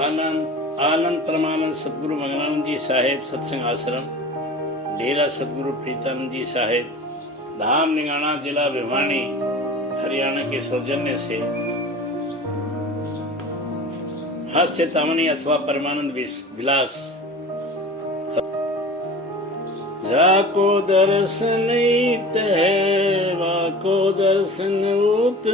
आनंद परमानंद सतगुरु मंगलानंद जी साहेब सत्संग आश्रम, डेरा सतगुरु प्रीतानंद जी साहेब, धाम निगाना, जिला भिवानी, हरियाणा के सौजन्य से हास्य तामनी अथवा परमानंद विलास। जाको दर्शन इत है वाको दर्शन ऊत,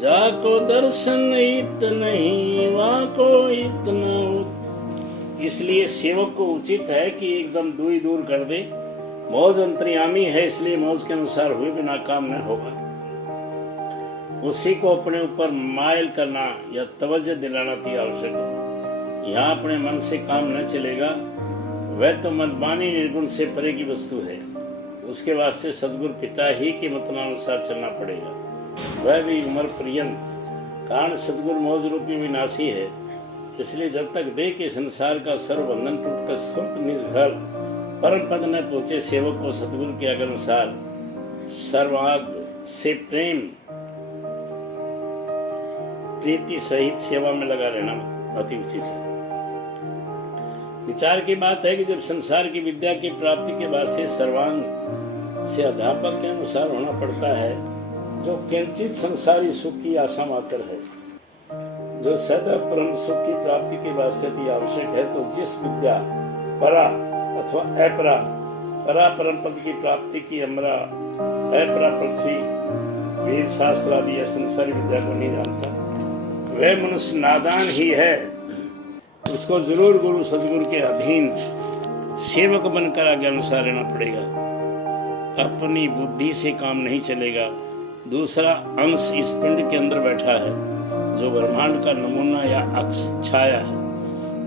जाको दर्शन इत नहीं वाको इतना उत। इसलिए सेवक को उचित है कि एकदम दूरी दूर कर दे। मौज अंतर्यामी है, इसलिए मौज के अनुसार हुए बिना काम न होगा। उसी को अपने ऊपर मायल करना या तवज्जो दिलाना की आवश्यक है। यहाँ अपने मन से काम न चलेगा, वह तो मनमानी निर्गुण से परे की वस्तु है। उसके वास्ते सदगुरु पिता ही के मतनानुसार चलना पड़ेगा, वह भी उम्र पर्यंत। कारण सदगुरु मौज रूपी विनाशी है, इसलिए जब तक देह के संसार का सर्वबंधन टूटकर स्फूर्त निज घर परम पद न पहुंचे, सेवक को सदगुरु के अनुसार सर्वांग से प्रेम प्रीति सहित सेवा में लगा रहना अति उचित है। विचार की बात है कि जब संसार की विद्या की प्राप्ति के वास्ते सर्वांग से अध्यापक के अनुसार होना पड़ता है, जो किंचित संसारी सुख की आशा मात्र है, जो सदा परम सुख की प्राप्ति के वास्ते भी आवश्यक है, तो जिस विद्या परा अथवा अपरा, परा परम पद की प्राप्ति की अमरा, अपरा पृथ्वी वीर शास्त्र आदि या संसारी विद्या को नहीं जानता, वह मनुष्य नादान ही है। उसको जरूर गुरु सदगुरु के अधीन सेवक बनकर आगे अनुसार रहना पड़ेगा। अपनी बुद्धि से काम नहीं चलेगा। दूसरा अंश इस पिंड के अंदर बैठा है, जो ब्रह्मांड का नमूना या अक्ष छाया है,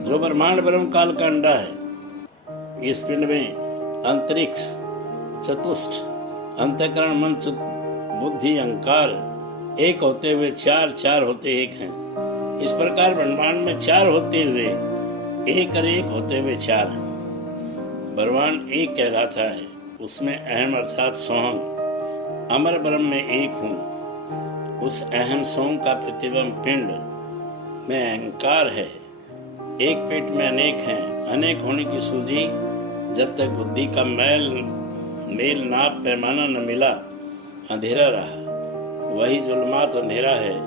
जो ब्रह्मांड ब्रह्म काल का अंडा है। इस पिंड में अंतरिक्ष चतुष्ट, अंतःकरण मन बुद्धि अहंकार एक होते हुए चार होते एक हैं। इस प्रकार ब्रह्मांड में चार होते हुए एक और एक होते हुए चार हैं। ब्रह्मांड एक कहलाता है, उसमें अहम अर्थात सोहम, अमर ब्रह्म में एक हूँ। उस अहम सोम का प्रतिबिंब पिंड में अहंकार है। एक पेट में अनेक हैं। अनेक होने की सूझी जब तक बुद्धि का मेल नाप पैमाना न मिला, अंधेरा रहा। वही जुल्मात अंधेरा है।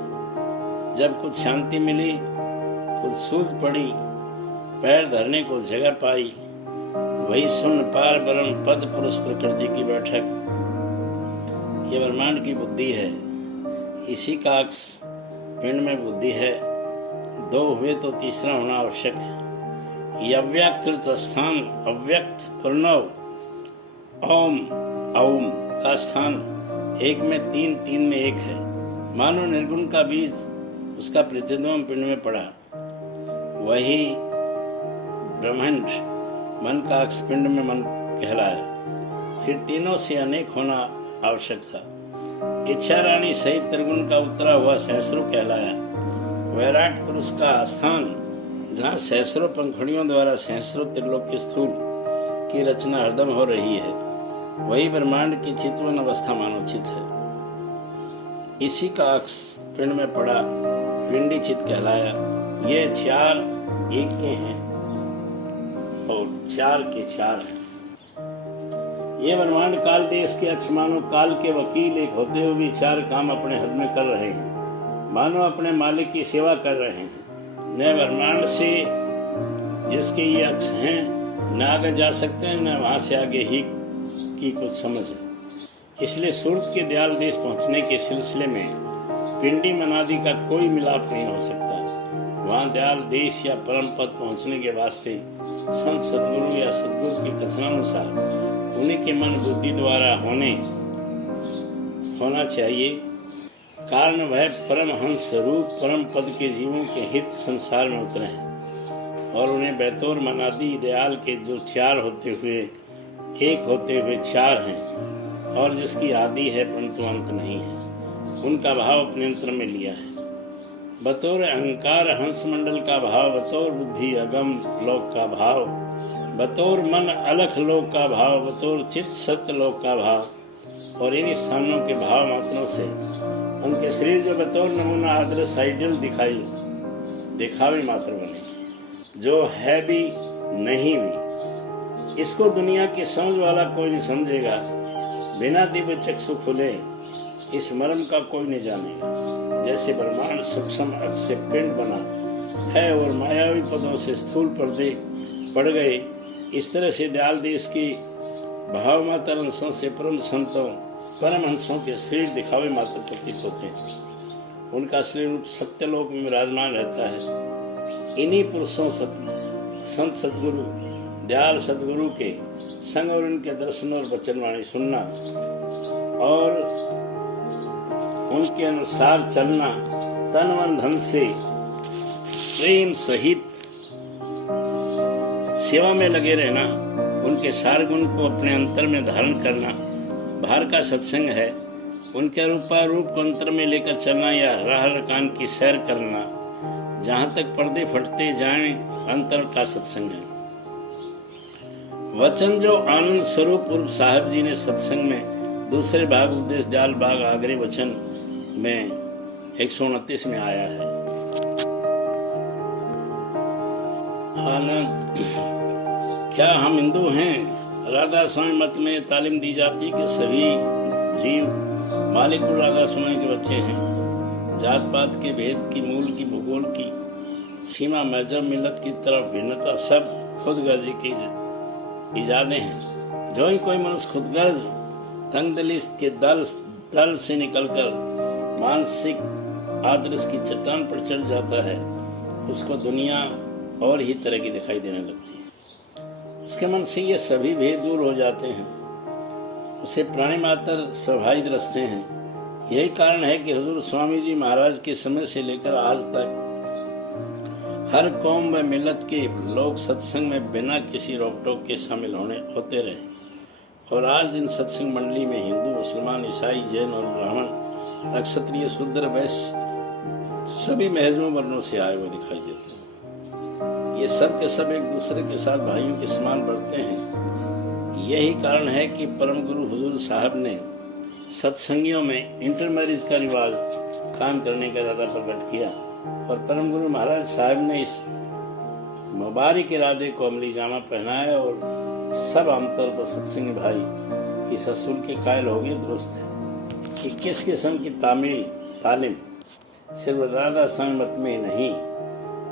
जब कुछ शांति मिली, कुछ सूझ पड़ी, पैर धरने को जगह पाई, वही शून्य पार ब्रह्म पद पुरुष प्रकृति की बैठक। ये ब्रह्मांड की बुद्धि है। इसी का अक्ष पिंड में बुद्धि है। दो हुए तो तीसरा होना आवश्यक है। ये अव्याकृत स्थान, अव्यक्त प्रणव ओम औम का स्थान एक में तीन, तीन में एक है। मानो निर्गुण का बीज उसका प्रतिबिंब पिंड में पड़ा। वही ब्रह्मांड मन का अक्ष पिंड में मन कहलाया। फिर तीनों से अनेक होना आवश्यक था। इच्छा रानी सहित त्रिगुण का उतरा हुआ सहस्रो कहलाया। वैराट पुरुष का स्थान, जहाँ सहस्रों पंखुड़ियों द्वारा सहस्रों त्रिलोक की स्थूल की रचना हरदम हो रही है, वही ब्रह्मांड की चितवन अवस्था मानोचित है। इसी का अक्ष पिंड में पड़ा, पिंडी चित कहलाया। ये चार एक के हैं और चार के चार हैं। ये ब्रह्मांड काल देश के अक्ष मानो काल के वकील एक होते हुए भी चार काम अपने हद में कर रहे हैं, मानो अपने मालिक की सेवा कर रहे हैं। न ब्रह्मांड से जिसके ये अक्ष हैं न आगे जा सकते हैं, न वहां से आगे ही की कुछ समझ है। इसलिए सूरत के दयाल देश पहुंचने के सिलसिले में पिंडी मनादि का कोई मिलाप नहीं हो सकता। वहां दयाल देश या परम पद पहुंचने के वास्ते संत सदगुरु या सदगुरु के कथनानुसार उन्हीं के मन बुद्धि द्वारा होना चाहिए। कारण वह परम हंस रूप परम पद के जीवों के हित संसार में उतरे हैं और उन्हें बैतौर मनादि दयाल के जो चार होते हुए एक होते हुए चार हैं और जिसकी आदि है परंतु अंत नहीं है, उनका भाव अपने यंत्र में लिया है। बतौर अहंकार हंस मंडल का भाव, बतौर बुद्धि अगम लोक का भाव, बतौर मन अलख लोक का भाव, बतौर चित्त सत्य लोक का भाव। और इन स्थानों के भाव मात्रों से उनके शरीर जो बतौर नमूना आदर्श आइडियल दिखाई दिखावे मात्र बने, जो है भी नहीं भी। इसको दुनिया की समझ वाला कोई नहीं समझेगा, बिना दिव्य चक्षु खुले इस मर्म का कोई नहीं जानेगा। जैसे ब्रह्मांड सूक्ष्म अक्ष से पिंड बना है और मायावी पदों से स्थूल पर्दे पड़ गए, इस तरह से दयाल देश की भाव मात्र अंशों से परम संतों परमहंसों के शरीर दिखावे मात्र प्रतीत होते हैं। उनका असली रूप सत्यलोक में विराजमान रहता है। इन्हीं पुरुषों संत सदगुरु दयाल सदगुरु के संग और उनके दर्शन और वचन वाणी सुनना और उनके अनुसार चलना, तन मन धन से प्रेम सहित सेवा में लगे रहना, उनके सार गुण को अपने अंतर में धारण करना बाहर का सत्संग है। उनके रूपारूप को अंतर में लेकर चलना या हर कान की सैर करना, जहाँ तक पर्दे फटते जाएं अंतर का सत्संग है। वचन जो आनंद स्वरूप पूर्व साहब जी ने सत्संग में दूसरे भाग उपदेश दयाल बाग आगरे वचन में 129 में आया है। क्या हम हिंदू हैं? राधा स्वामी मत में तालीम दी जाती है कि सभी जीव मालिक राधा स्वामी के बच्चे हैं। जात पात के भेद की, मूल की, भूगोल की सीमा, मजहब, मिलत की तरफ भिन्नता सब खुदगर्जी की इजादें हैं। जो ही कोई मनुष्य खुदगर्ज तंगदली के दल से निकलकर मानसिक आदर्श की चट्टान पर चढ़ जाता है, उसको दुनिया और ही तरह की दिखाई देने लगती है। उसके मन से ये सभी भेद दूर हो जाते हैं, उसे प्राणी मात्र स्वाभाविक रचते हैं। यही कारण है कि हुजूर स्वामी जी महाराज के समय से लेकर आज तक हर कौम व मिलत के लोग सत्संग में बिना किसी रोक टोक के शामिल होते रहे। और आज दिन सत्संग मंडली में हिंदू, मुसलमान, ईसाई, जैन और ब्राह्मण, क्षत्रिय, शूद्र, वैश्य सभी महजमों वर्णों से आए हुए दिखाई देते हैं। ये सब के सब एक दूसरे के साथ भाइयों के समान बढ़ते हैं। यही कारण है कि परम गुरु हुजूर साहब ने सत्संगियों में इंटरमैरिज का रिवाज काम करने का इरादा प्रकट किया और परम गुरु महाराज साहब ने इस मुबारक इरादे को अमली जामा पहनाया और सब आमतौर पर सत्संगी भाई इस असूल के कायल हो गए दुरुस्त है कि किस किस्म की तालीम सिर्फ राधा स्वामी मत में ही नहीं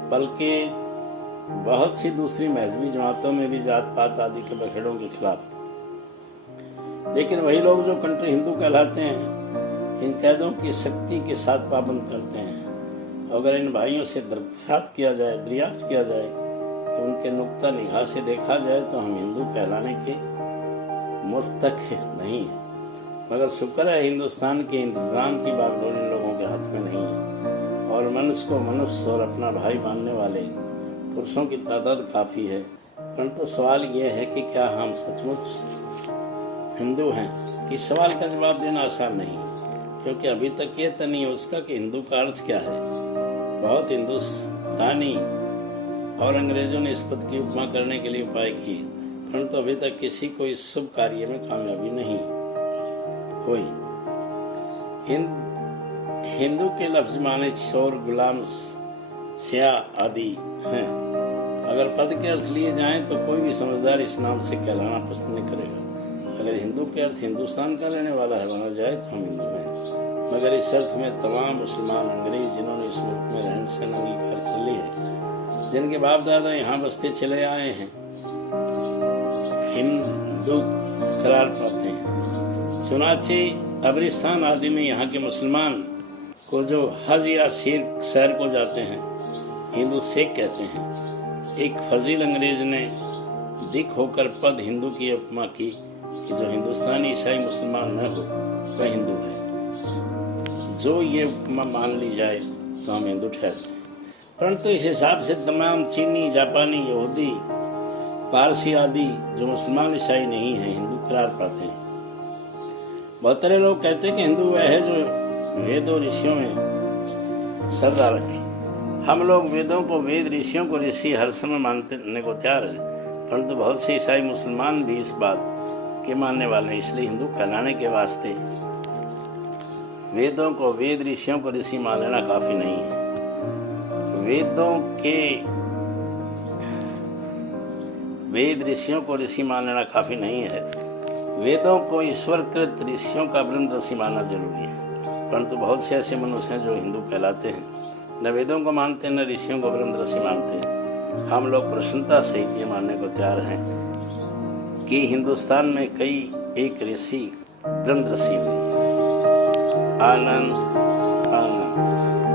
बल्कि बहुत सी दूसरी मजहबी जमातों में भी जात पात आदि के बखेड़ों के खिलाफ। लेकिन वही लोग जो कंट्री हिंदू कहलाते हैं इन कैदों की शक्ति के साथ पाबंद करते हैं। अगर इन भाइयों से दरियाफ्त किया जाए कि उनके नुक्ता निगाह से देखा जाए तो हम हिंदू कहलाने के मुस्तक नहीं है। मगर शुक्र है हिंदुस्तान के इंतजाम की बागडोर इन लोगों के हाथ में नहीं है और मनुष्य को मनुष्य और अपना भाई मानने वाले पुरुषों की तादाद काफ़ी है। परंतु सवाल यह है कि क्या हम सचमुच हिंदू हैं? इस सवाल का जवाब देना आसान नहीं, क्योंकि अभी तक ये तय नहीं है उसका कि हिंदू का अर्थ क्या है। बहुत हिंदुस्तानी और अंग्रेजों ने इस पद की उपमा करने के लिए उपाय किए, परंतु अभी तक किसी को इस शुभ कार्य में कामयाबी नहीं हुई। हिंदू के लफ्ज माने चोर, गुलाम, सियाह आदि हैं। अगर पद के अर्थ लिए जाएं तो कोई भी समझदार इस नाम से कहलाना पसंद नहीं करेगा। अगर हिंदू के अर्थ हिंदुस्तान का रहने वाला है माना जाए तो हम हिंदू हैं। मगर इस अर्थ में तमाम मुसलमान, अंग्रेज जिन्होंने इस मुल्क में रहन सहन अंगीकार कर ली है, जिनके बाप दादा यहाँ बसते चले आए हैं, हिंदू करार पाते हैं। चुनाचे, अबरिस्तान आदि में यहाँ के मुसलमान को जो हज या सैर को जाते हैं हिंदू सिख कहते हैं। एक फजील अंग्रेज ने दिख होकर पद हिंदू की उपमा की कि जो हिंदुस्तानी ईसाई मुसलमान न हो वह हिंदू है। जो ये उपमा मान ली जाए तो हम हिंदू ठहरते हैं। परंतु इस हिसाब से तमाम चीनी, जापानी, यहूदी, पारसी आदि जो मुसलमान ईसाई नहीं है हिंदू करार पाते हैं। बहुत सारे लोग कहते हैं कि हिंदू वह है जो वेद और ऋषियों में श्रद्धा रखे। हम लोग वेदों को, वेद ऋषियों को ऋषि हर समय मानने को तैयार है, परंतु बहुत से ईसाई मुसलमान भी इस बात के मानने वाले हैं। इसलिए हिंदू कहलाने के वास्ते वेदों को, वेद ऋषियों को ऋषि मान लेना काफी नहीं है। वेदों के वेद ऋषियों को ऋषि मान लेना काफी नहीं है। वेदों को ईश्वरकृत ऋषियों का ब्रह्म ऋषि मानना जरूरी है, परंतु बहुत से ऐसे मनुष्य हैं जो हिंदू कहलाते हैं, न वेदों को मानते हैं न ऋषियों को ब्रह्म ऋषि मानते हैं। हम लोग प्रसन्नता सहित ये मानने को तैयार हैं कि हिंदुस्तान में कई एक ऋषि ब्रह्म ऋषि हुई। आनंद आनंद।